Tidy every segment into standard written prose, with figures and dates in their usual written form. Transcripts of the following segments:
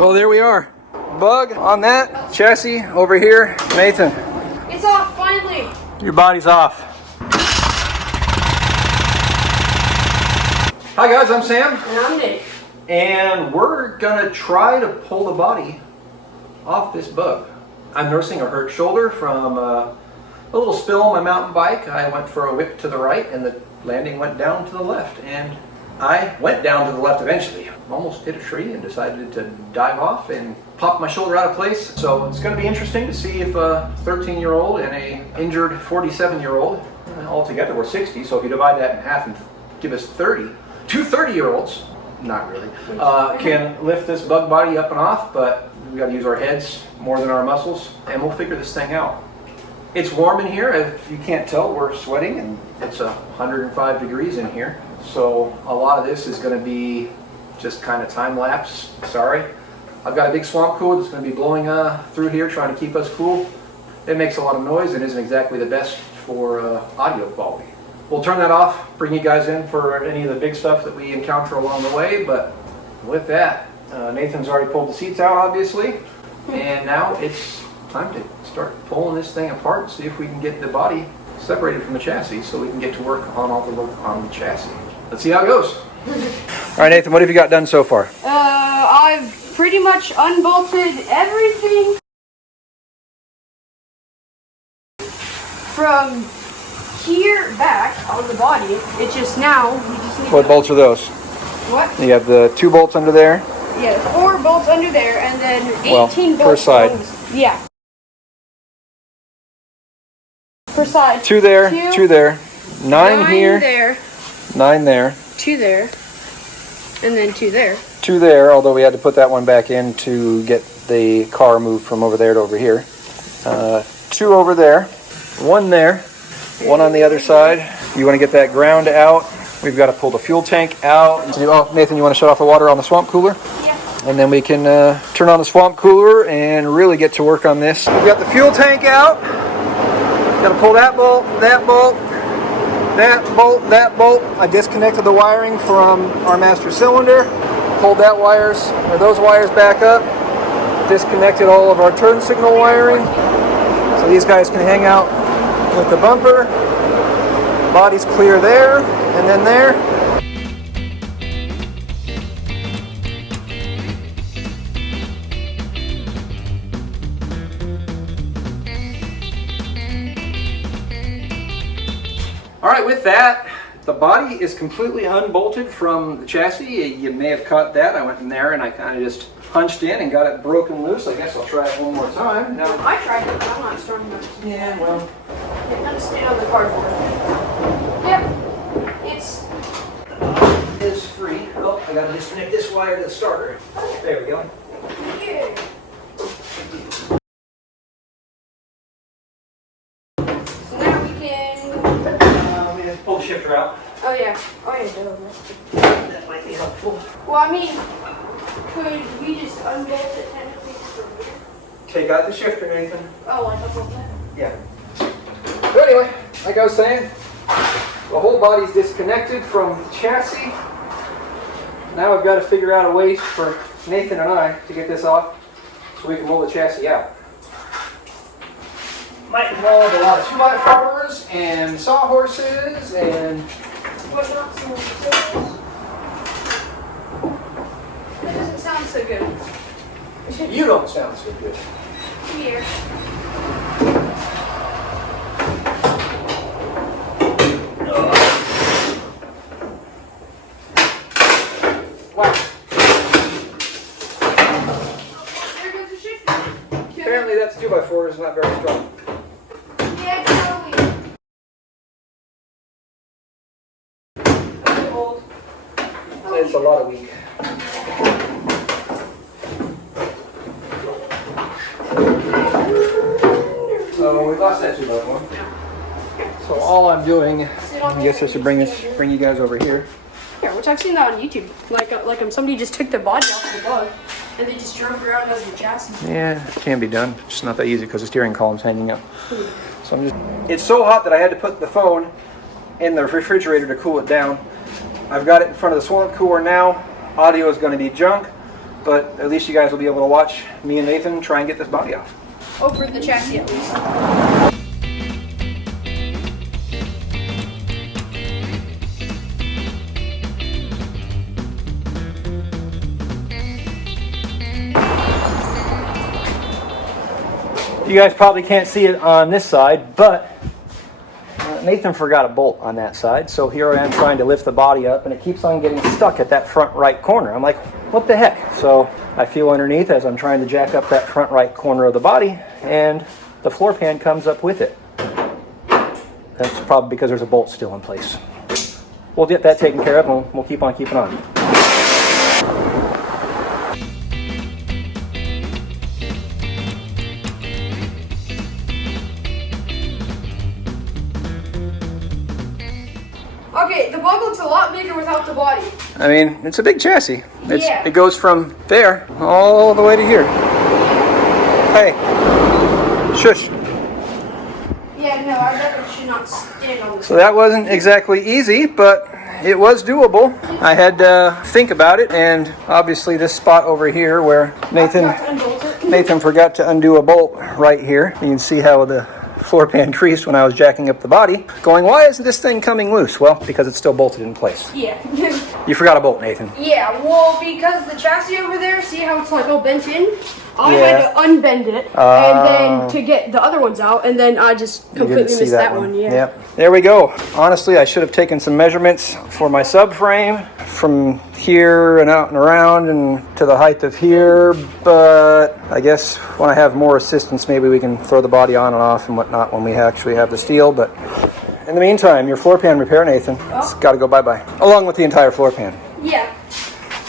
Well, there we are. Bug on that chassis over here. Nathan. It's off finally. Your body's off. Hi guys, I'm Sam. And I'm Nick. And we're gonna try to pull the body off this Bug. I'm nursing a hurt shoulder from a little spill on my mountain bike. I went for a whip to the right and the landing went down to the left. And I went down to the left eventually. Almost hit a tree and decided to dive off and pop my shoulder out of place. So it's going to be interesting to see if a 13-year-old and a injured 47-year-old, altogether we're 60, so if you divide that in half and give us 30, two 30-year-olds, not really, can lift this Bug body up and off, but we got to use our heads more than our muscles, and we'll figure this thing out. It's warm in here. If you can't tell, we're sweating, and it's 105 degrees in here. So a lot of this is going to be just kind of time lapse. Sorry. I've got a big swamp cooler that's going to be blowing through here trying to keep us cool. It makes a lot of noise and isn't exactly the best for audio quality. We'll turn that off, bring you guys in for any of the big stuff that we encounter along the way, but with that, Nathan's already pulled the seats out obviously, and now it's time to start pulling this thing apart and see if we can get the body separated from the chassis so we can get to work on all the work on the chassis. Let's see how it goes. All right, Nathan, what have you got done so far? I've pretty much unbolted everything from here back on the body. It's just now we just need What bolts are those? What? You have the 2 bolts under there? Yeah, 4 bolts under there and then 18 per bolts side. Yeah. Per side. 2 there, 2 there, 9 here, there, 9 there, 2 there, and then 2 there. 2 there, although we had to put that one back in to get the car moved from over there to over here. 2 over there, 1 there, 1 on the other side. You want to get that ground out. We've got to pull the fuel tank out. Oh, Nathan, you want to shut off the water on the swamp cooler? Yeah. And then we can turn on the swamp cooler and really get to work on this. We've got the fuel tank out. Got to pull that bolt, that bolt, that bolt, that bolt. I disconnected the wiring from our master cylinder. Pulled those wires back up. Disconnected all of our turn signal wiring. So these guys can hang out with the bumper. Body's clear there, and then there. All right, with that, the body is completely unbolted from the chassis. You may have caught that. I went in there and I kind of just punched in and got it broken loose. I guess I'll try it one more time. Now, I tried it, but I'm not strong enough. yeah, well. I'm gonna stay on the cardboard. Yep, it's Free. Oh, I gotta disconnect this wire to the starter. There we go. here. So now we can. We just pull the shifter out. Oh yeah. Oh yeah. That might be helpful. Well, I mean, could we just unbolt it technically from here? Take out the shifter, Nathan. Oh, like unbolt that? Yeah. So anyway, like I was saying, the whole body's disconnected from the chassis. Now I've got to figure out a way for Nathan and I to get this off so we can roll the chassis out. Might involve a lot of 2x4s and sawhorses and What not so good? That doesn't sound so good. you don't sound so good. Here. Wow. There goes the shifter. Apparently that's 2x4 is not very strong. Yeah, totally. That's old. It's a lot of weak. So we lost that 2x4. So all I'm doing, I guess I should bring you guys over here. Yeah, which I've seen that on YouTube. Like somebody just took the body off the Bug and they just drove around as the chassis. Yeah, it can be done. It's just not that easy because the steering column's hanging up. So it's so hot that I had to put the phone in the refrigerator to cool it down. I've got it in front of the swamp cooler now. Audio is going to be junk. but at least you guys will be able to watch me and Nathan try and get this body off. Over the chassis at least. You guys probably can't see it on this side, but Nathan forgot a bolt on that side, so here I am trying to lift the body up, and it keeps on getting stuck at that front right corner. I'm like, what the heck? So I feel underneath as I'm trying to jack up that front right corner of the body, and the floor pan comes up with it. That's probably because there's a bolt still in place. We'll get that taken care of, and we'll keep on keeping on. Okay, the bug looks a lot bigger without the body. I mean, it's a big chassis. Yeah. It goes from there all the way to here. Hey, shush. Yeah, no, I definitely should not stand on this. So that wasn't exactly easy, but it was doable. I had to think about it, and obviously this spot over here where Nathan forgot to undo a bolt right here. You can see how the floor pan creased when I was jacking up the body. Going, why isn't this thing coming loose? Well, because it's still bolted in place. Yeah. You forgot a bolt, Nathan. Yeah, well, because the chassis over there, see how it's like all bent in? I Yeah. had to unbend it, and then to get the other ones out, and then I just You didn't completely see missed that one. Yeah. Yep. There we go. Honestly, I should have taken some measurements for my subframe from here and out and around and to the height of here, but I guess when I have more assistance, maybe we can throw the body on and off and whatnot when we actually have the steel. But in the meantime, your floor pan repair, Nathan, it's got to go bye-bye, along with the entire floor pan. Yeah.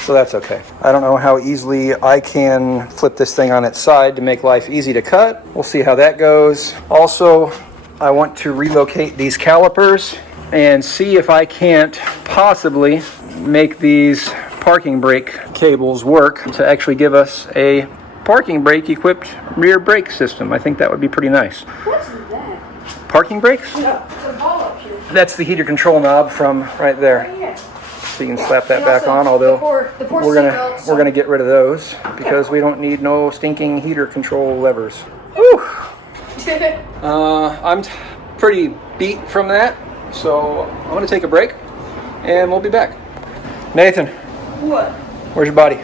So that's okay. I don't know how easily I can flip this thing on its side to make life easy to cut. We'll see how that goes. Also, I want to relocate these calipers and see if I can't possibly make these parking brake cables work to actually give us a parking brake equipped rear brake system. I think that would be pretty nice. What's that? Parking brakes? No, it's a ball up here. That's the heater control knob from right there. Oh, yeah. So you can slap that And back also on, although the poor we're gonna get rid of those because we don't need no stinking heater control levers. Whew. I'm pretty beat from that, so I'm gonna take a break and we'll be back. Nathan, What? where's your body?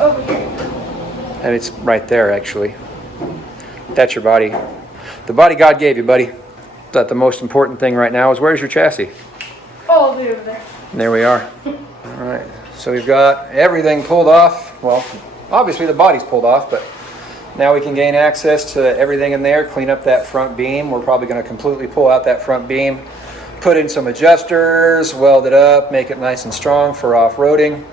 Over here. And it's right there, actually. That's your body. The body God gave you, buddy. But the most important thing right now is where's your chassis? Oh, over there. And there we are. All right, so we've got everything pulled off. Well, obviously the body's pulled off, but now we can gain access to everything in there, clean up that front beam. We're probably going to completely pull out that front beam, put in some adjusters, weld it up, make it nice and strong for off-roading.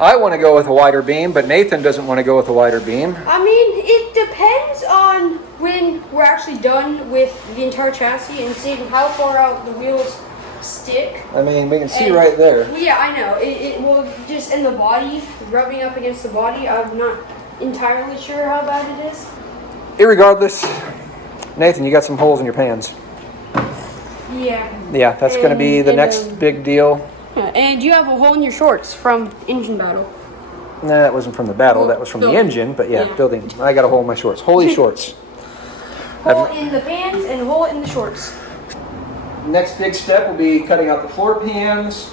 I want to go with a wider beam, but Nathan doesn't want to go with a wider beam. I mean, it depends on when we're actually done with the entire chassis and seeing how far out the wheels stick. I mean, we can see right there. Yeah, I know. It will just in the body, rubbing up against the body. I'm not entirely sure how bad it is. Irregardless, Nathan, you got some holes in your pans. Yeah. Yeah, that's going to be the next big deal. Yeah, and you have a hole in your shorts from engine battle. Nah, that wasn't from the battle. That was from the engine. But yeah, building. I got a hole in my shorts. Holy shorts. Hole in the pants and hole in the shorts. Next big step will be cutting out the floor pans,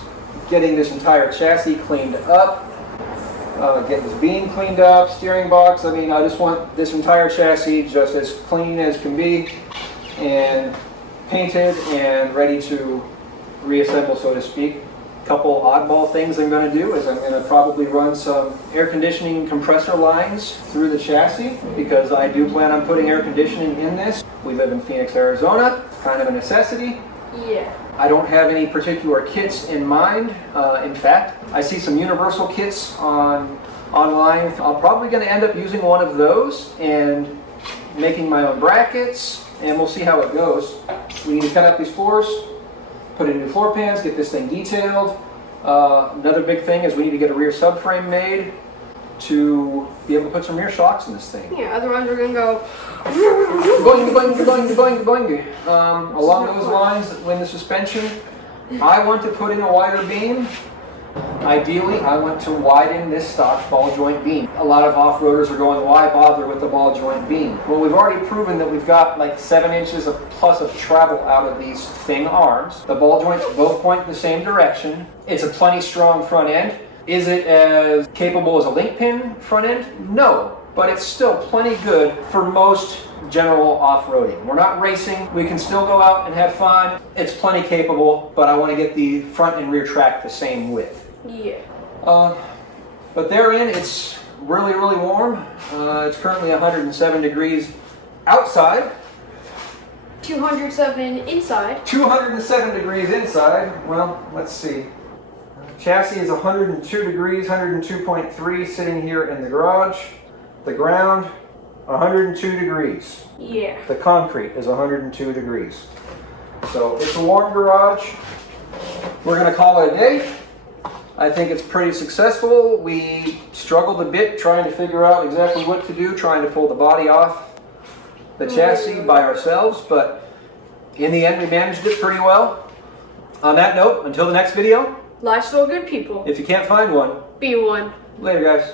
getting this entire chassis cleaned up, getting this beam cleaned up, steering box. I mean, I just want this entire chassis just as clean as can be and painted and ready to reassemble, so to speak. Couple oddball things I'm going to do is I'm going to probably run some air conditioning compressor lines through the chassis because I do plan on putting air conditioning in this. We live in Phoenix, Arizona, kind of a necessity. Yeah. I don't have any particular kits in mind. In fact, I see some universal kits online. I'm probably going to end up using one of those and making my own brackets, and we'll see how it goes. We need to cut out these floors, put in new floor pans, get this thing detailed. Another big thing is we need to get a rear subframe made to be able to put some rear shocks in this thing. Yeah, otherwise we're gonna go Boing. Along those lines, when the suspension, I want to put in a wider beam. Ideally, I want to widen this stock ball joint beam. A lot of off-roaders are going, why bother with the ball joint beam? Well, we've already proven that we've got like 7 inches of plus of travel out of these thin arms. The ball joints both point the same direction. It's a plenty strong front end. Is it as capable as a link pin front end? No, but it's still plenty good for most general off-roading. We're not racing. We can still go out and have fun. It's plenty capable, but I want to get the front and rear track the same width. Yeah. But therein, it's really, really warm. It's currently 107 degrees outside. 207 inside. 207 degrees inside. Well, let's see. Chassis is 102 degrees, 102.3 sitting here in the garage. The ground, 102 degrees. Yeah. The concrete is 102 degrees. So it's a warm garage. We're going to call it a day. I think it's pretty successful. We struggled a bit trying to figure out exactly what to do, trying to pull the body off the chassis by ourselves, but in the end we managed it pretty well. On that note, until the next video, Life's for good people. if you can't find one, Be one. later guys.